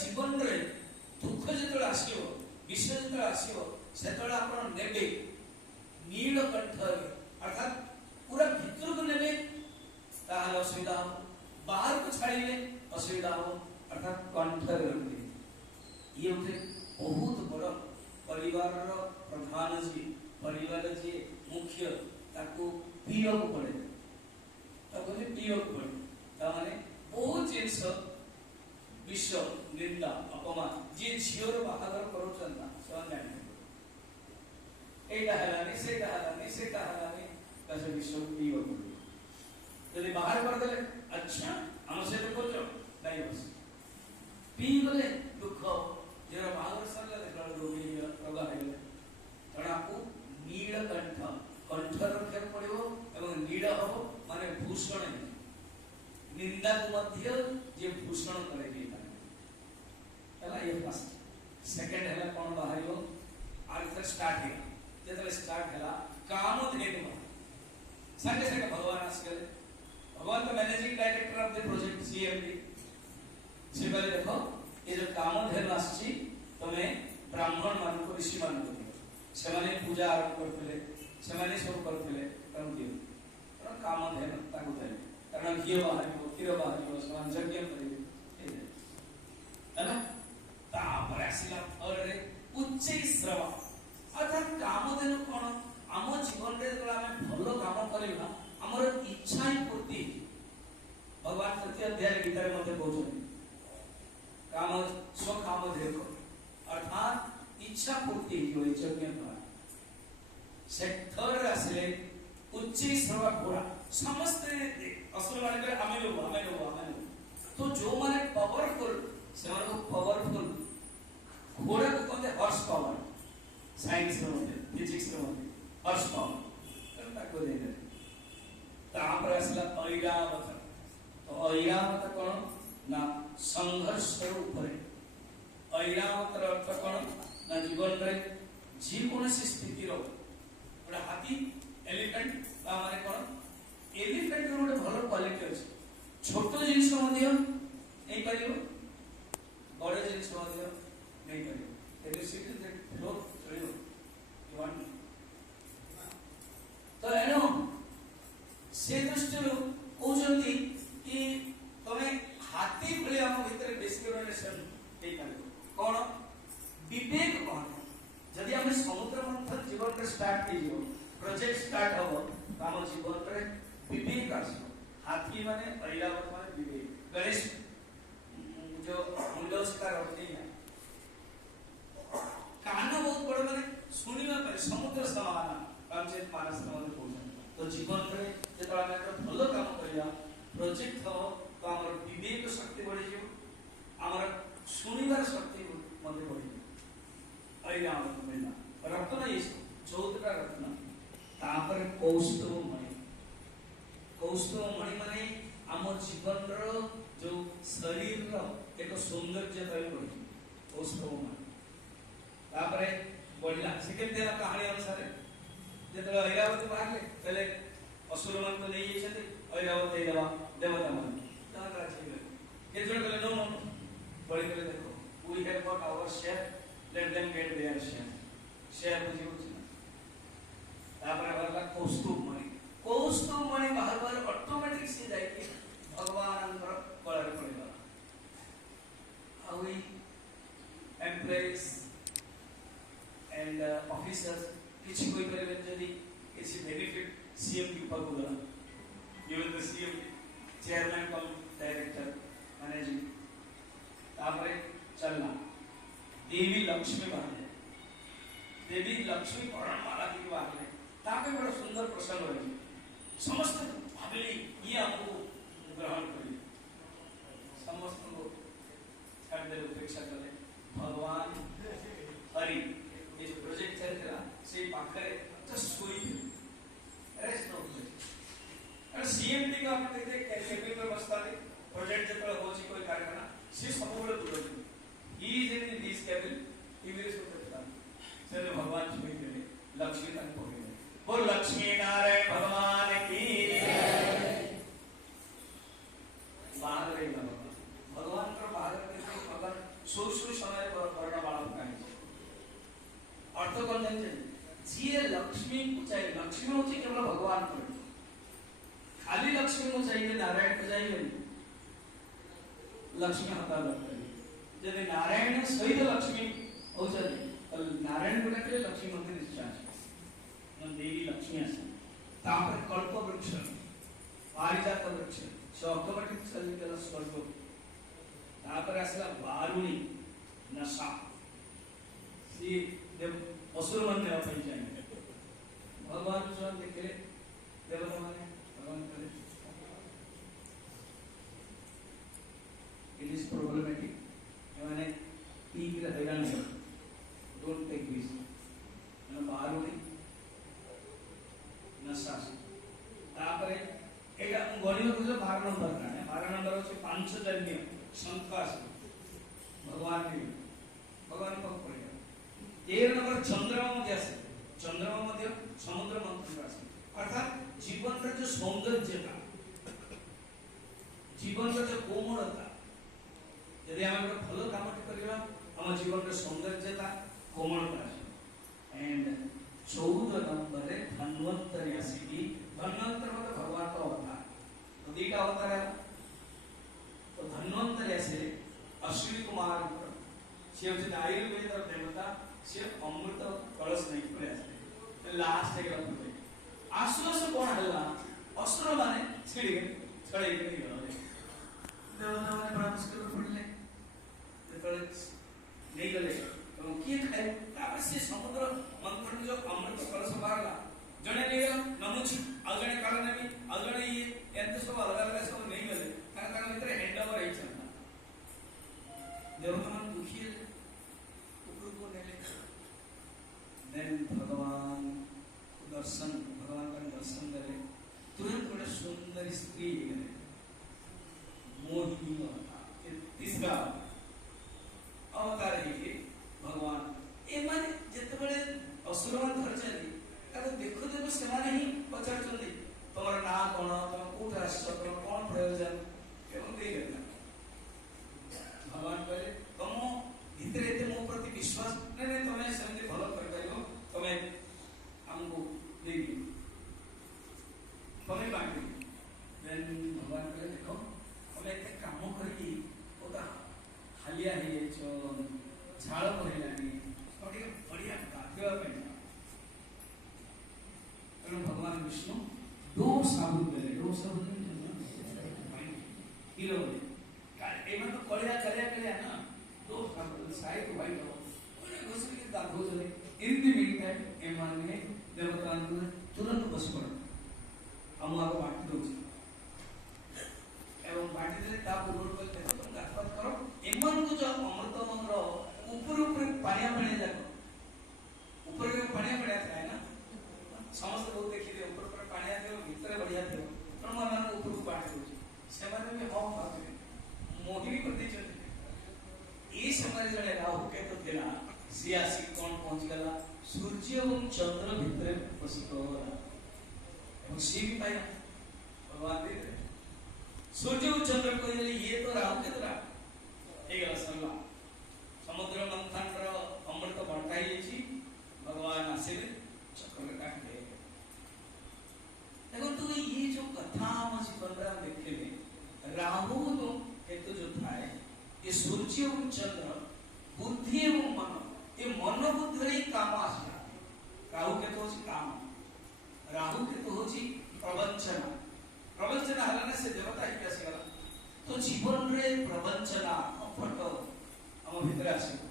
जीवन रे दुख जो आसो विषय जो आसो से आप ने नीलकंठ अर्थात पूरा भितर को ने असुविधा हो बाहर को छाड़े असुविधा हो अर्थात कंठ ये बहुत बड़ परिवार प्रधान जी परिवार जी मुख्य ताको पीओ को पड़े पीओ को पड़े ताने बहुत जिनस विश्व निंदा अपमान जी झीर बाहागर करोचन ना से एटा हलानी सेटा हलानी कैसे विश्व पीओ को यदि बाहर कर देले अच्छा हम से देखो जो नहीं बस पी गले दुख जेरा बाहर सरले देखला रोगी रोग आइले तण आपको नीलकंठ कंठ रखे पड़िबो एवं नील हो माने भूषण निंदा को मध्य जे भूषण करेगी हला ये फर्स्ट सेकंड हला कोन बाहरियो अर्थ स्टार्ट है जेतले स्टार्ट हला काम धेनु संगे संगे भगवान आसले भगवान तो managing director of the project CMD से पहले देखो ये जो काम धेनु आसी तमे ब्राह्मण मान को ऋषि मान को से माने पूजा आरंभ करथिले से माने सब करथिले तम दियो कारण काम धेनु ताकू दे कारण घी बाहरियो क्षीर बाहरियो समान यज्ञ करिवे हैना तापर आसिला फलरे उच्च श्रव अर्थात काम धेनु कोन आम जीवन रे जला हम भलो काम करिबा हमर इच्छा ही पूर्ति भगवान तृतीय अध्याय गीता रे मते कहउछन काम स्व काम धेनु अर्थात इच्छा पूर्ति हो यज्ञ द्वारा सेक्टर आसले उच्च श्रव घोड़ा समस्त असुर माने करे हमें लोग तो जो माने पावरफुल से माने को पावरफुल घोड़ा को कहते हॉर्स पावर साइंस रो फिजिक्स रो हॉर्स पावर करता को दे दे तापर असला ऐरावत तो ऐरावत कोन ना संघर्ष ऊपर ऐरावत अर्थ कोन ना जीवन रे जी कोनसी स्थिति रो बड़ा हाथी एलिफेंट बा माने कोन एलिफेंट रो बड़ा भलो क्वालिटी अछि छोटो जिंस मध्य नहीं परियो बड़े जिंस मध्य नहीं परियो can you see that flow through you want तो एनो से दृष्टिरो कहउछंती कि तमे हाथी भली हम भीतर डिस्क्रिमिनेशन दे पारिबो कोन विवेक कोन जदि हम समुद्र मंथन जीवन रे स्टार्ट कियो प्रोजेक्ट स्टार्ट हो हम जीवन रे विवेक आसो हाथी माने ऐरावत माने विवेक गणेश जो मुंडस का रखते हैं कान बहुत बड़ माने सुनिबा पर समुद्र समान पंचायत मानस समुद्र बोल तो जीवन रे जेतला हम भलो काम करिया प्रोजेक्ट हो तो हमर विवेक शक्ति बढ़ी जो हमर सुनिबार शक्ति मध्ये बढ़ी ऐरावत मिलना रत्न ये चौथा रत्न तापर कौस्तुभ मणि आम जीवन रो जो शरीर रो एक सौंदर्य तय करी कौस्तुभ मणि तापर बढ़िला सेकेंड देला कहानी अनुसार जेतला ऐरावत बाहरले पहले असुर मन को नहीं छथि ऐरावत देवा देवता मन तारा छै के जोड़ गले नो बड़ी करे देखो we have got our share let them get their share बुझी बुझी तापर वाला कौस्तुभ मणि बाहर बाहर ऑटोमेटिक से जाय के भगवान अंतर कलर पड़ेगा अवी एम्प्लॉइज एंड ऑफिसर्स किसी कोई करे यदि किसी बेनिफिट सीएम के ऊपर होगा given the CM chairman cum director managing तापर चलना देवी लक्ष्मी बाहर देवी लक्ष्मी परण माला की बाहर ताके बड़ा सुंदर प्रसंग है समस्त भाबली ये आपको ग्रहण करी समस्त को छाड़ उपेक्षा करे भगवान हरि ये जो प्रोजेक्ट चलता से पाखरे तो सोई रेस्ट होते अरे सीएमडी का आप देखते कैसे व्यवस्था दे प्रोजेक्ट जतरा होची कोई कारखाना से सबोले दूर he is in this cabin he will सुपरता से भगवान छुई के लक्ष्मी तक पहुंचे बोल लक्ष्मी नारायण भगवान की ଶୋଇ ସମୟରେ କରଣ ବାଳକ କାହିଁକି ଅର୍ଥ କଣ ଜାଣିଛନ୍ତି? ଯିଏ ଲକ୍ଷ୍ମୀକୁ ଚାହିଁ, ଲକ୍ଷ୍ମୀ ହଉଛି କେବଳ ଭଗବାନଙ୍କର, ଖାଲି ଲକ୍ଷ୍ମୀକୁ ଚାହିଁଲେ ନାରାୟଣକୁ ଚାହିଁବେନି, ଲକ୍ଷ୍ମୀ ହତାଳ କରିବେ। ଯଦି ନାରାୟଣ ସହିତ ଲକ୍ଷ୍ମୀ ହଉଛନ୍ତି ନାରାୟଣକୁ ଡାକିଲେ ଲକ୍ଷ୍ମୀ ମନ୍ଦିର ନିଶ୍ଚୟ ଆସିବେ, ଦେବୀ ଲକ୍ଷ୍ମୀ ଆସେ। ତାପରେ କଳ୍ପ ବୃକ୍ଷ, ପାରିଜାତ ବୃକ୍ଷ, ସେ ଅଟୋମେଟିକ ଚାଲିଗଲା ସ୍ୱର୍ଗ। ତାପରେ ଆସିଲା ବାରୁଣୀ ନଶା, ସିଏ ଅସୁର ମାନେ ନେବା ପାଇଁ ଚାହିଁଲେ, ଭଗବାନ ସେମାନେ ଦେଖିଲେ, ଦେବତା ମାନେ ଭଗବାନ କଲେ ଇଟ୍ ଇଜ ପ୍ରୋବ୍ଲେମେଟିକ, ଏମାନେ ପିଇକିରେ ହଇରାଣ ହେବେ, ଡୋଣ୍ଟ ଟେକ୍ ଦିସ୍। ବାରୁଣୀ ନଶା, ତାପରେ ଏଇଟା ଗଣିବାକୁ ହେଲେ 12 ନମ୍ବର କାରଣ 12 ନମ୍ବର ହଉଛି ପାଞ୍ଚଜନ୍ୟ ସଂକାଶ ଭଗବାନ ଭଗବାନ କଣ ପଡିବ। 13 ନମ୍ବର ଚନ୍ଦ୍रमा ମଧ୍ୟ ଆସେ, ଚନ୍ଦ୍रमा ମଧ୍ୟ ସମୁଦ୍ର ମନ୍ଥନ ଆସେ, ଅର୍ଥାତ ଜୀବନର ଯୋଉ ସୌନ୍ଦର୍ଯ୍ୟତା, ଜୀବନର ଯୋଉ କୋମଳତା, ଯଦି ଆମେ ଗୋଟେ ଭଲ କାମଟେ କରିବା ଆମ ଜୀବନର ସୌନ୍ଦର୍ଯ୍ୟତା କୋମଳତା ଆସିବ। ଏଣ୍ଡ 14 ନମ୍ବରରେ ଧନ୍ୱନ୍ତରୀ ଆସିକି, ଧନ୍ୱନ୍ତର ମାନେ ଭଗବାନଙ୍କ ଅବତାର, ଦୁଇଟା ଅବତାର ହେଲା। ତ ଧନ୍ୱନ୍ତରୀ ଆସିଲେ ଅଶ୍ୱିନୀ କୁମାର, ସେ ହଉଛନ୍ତି ଆୟୁର୍ବେଦର ଦେବତା, ସେ ଅମୃତ କଳସ ନେଇକି ପଳେଇ ଆସିଲେ। ଲାଷ୍ଟ ହେଇଗଲା ପୂର୍ବେ ଆସୁ ଆସୁ କଣ ହେଲା, ଅସୁର ମାନେ ଛଳେଇକି ନେଇଗଲେ, ଦେବତା ମାନେ ବଡ ମୁସ୍କିଲ ପଡିଲେ। ଯେତେବେଳେ ନେଇଗଲେ ଏବଂ କିଏ ଖାଏ, ତାପରେ ସେ ସମୁଦ୍ର ମନ୍ଥନ ଯୋଉ ଅମୃତ କଳସ ବାହାରିଲା, ଜଣେ ନେଇଗଲା ନମୁଛି, ଆଉ ଜଣେ କାଳ ନେବି, ଆଉ ଜଣେ ଇଏ, ଏମିତି ସବୁ ଅଲଗା ଅଲଗା ସବୁ ନେଇଗଲେ। ତାଙ୍କ ଭିତରେ ହ୍ୟାଣ୍ଡ ଓଭର ହେଇଛନ୍ତି। ଦେବତା ମାନେ ଦୁଃଖୀ ହେଲେ, ଉପରକୁ ନେଲେ। ଦେନ୍ ଭଗବାନ ଦର୍ଶନ ଦେଲେ, ତୁରନ୍ତ ଗୋଟେ ସୁନ୍ଦରୀ ସ୍ତ୍ରୀ ହେଇଗଲେ, ମୋହିନୀ ତିସ୍ରା ଅବତାର ହେଇକି ଭଗବାନ। ଏମାନେ ଯେତେବେଳେ ଅସୁରମାନେ ଧରିଛନ୍ତି, ତାକୁ ଦେଖୁ ଦେଖୁ ସେମାନେ ହିଁ ପଚାରୁଛନ୍ତି ତମର ନାଁ କଣ, ତମେ କୋଉଠି ଆସିଛ, ତମର କଣ ପ୍ରୟୋଜନ, ଏବଂ ଦେଇଦେଲା। ଭଗବାନ କହିଲେ ତମ ଭିତରେ ଏତେ ମୋ ପ୍ରତି ବିଶ୍ୱାସ ନାଇଁ, ତମେ ସେମିତି ଭଲ କରିପାରିବ, ତମେ ଆମକୁ ଦେଇଦିଅ, ତମେ ମାଗିବ। ଭଗବାନ କହିଲେ ଦେଖ ତମେ ଏତେ କାମ କରିକି ହାଲିଆ ହେଇଯାଇଛ, ଝାଳ ବହିଲାନି, ଟିକେ ବଢିଆ ଗାଧୋଇବା ପାଇଁ। ତେଣୁ ଭଗବାନ ବିଷ୍ଣୁ ଡୋ ସାବୁନ ଦେଲେ, ଡୋ ସାବୁନ ହିରୋ ଏମାନେ ତ କଳିଆ କାଳିଆ ନା, ଡୋ ସାବୁନ ସାଇଡ ହ୍ୱାଇଟ ହବ, ଘଷିକି ଗାଧୋଉଛନ୍ତି। ଏମିତି ମିଳିଥାଏ ଏମାନେ ଦେବତାମାନଙ୍କୁ ତୁରନ୍ତ ବସି ପଡେ, ଆଉ ମୁଁ ଆଗ ବାଣ୍ଟି ଦଉଛି, ଏବଂ ବାଣ୍ଟି ଦେଲେ ତା ପୂର୍ବରୁ ଗାଧପାତ କର। ଏମାନଙ୍କୁ ଯୋଉ ଅମୃତ ମନ୍ତ୍ର ଉପରେ ପାଣିଆ ଯାକ, ଉପରେ ପାଣିଆ ଥାଏ ନା, ସମସ୍ତେ ବହୁତ ଦେଖିଦିଅ ଉପରେ ପାଣିଆ ଥିବ, ଭିତରେ ବଢିଆ ଥିବ, ତେଣୁ ମୁଁ ଏମାନଙ୍କୁ ଉପରକୁ ବାଣ୍ଟି ଦଉଛି। ସେମାନେ ବି ହଁ ଭାବିବେ, ମୋହିନୀ କରିଦେଇଛନ୍ତି। ଏଇ ସମୟରେ ଜଣେ ରାହୁ କେତୁ ଥିଲା, ସିଏ ଆସିକି କଣ ପହଞ୍ଚିଗଲା, ସୂର୍ଯ୍ୟ ଏବଂ ଚନ୍ଦ୍ର ଭିତରେ ପଶିଗଲା, ଏବଂ ସିଏ ବି ପାଇଲା। ଭଗବାନ ଦେଇଦେଲେ ସୂର୍ଯ୍ୟ ଓ ଚନ୍ଦ୍ର କହିଦେଲେ ଇଏ ତ ରାହୁ କେତୁରା ହେଇଗଲା, ସରିଲା। ସମୁଦ୍ର ମନ୍ଥନର ଅମୃତ ବଣ୍ଟା ହେଇଯାଇଛି, ଭଗବାନ ଆସିଲେ ଚକ୍ରରେ କାଟିଲେ। ଦେଖନ୍ତୁ ଇଏ ଯୋଉ କଥା ଆମ ଜୀବନରେ ଆମେ ଦେଖିଲେ, ରାହୁ ଏବଂ କେତୁ ଯୋଉ ଥାଏ, ଏ ସୂର୍ଯ୍ୟ ଏବଂ ଚନ୍ଦ୍ର ବୁଦ୍ଧି ଏବଂ ମନ, ଏ ମନ ବୁଦ୍ଧିରେ ହିଁ କାମ ଆସିଲା। ରାହୁ କେତୁ ହଉଛି କାମ, ରାହୁ କେତୁ ହଉଛି ପ୍ରବଞ୍ଚନା। ପ୍ରବଞ୍ଚନା ହେଲା ନା, ସେ ଦେବତା ହେଇକି ଆସିଗଲା। ତ ଜୀବନରେ ପ୍ରବଞ୍ଚନା ଫଟୋ ଆମ ଭିତରେ ଆସିବ।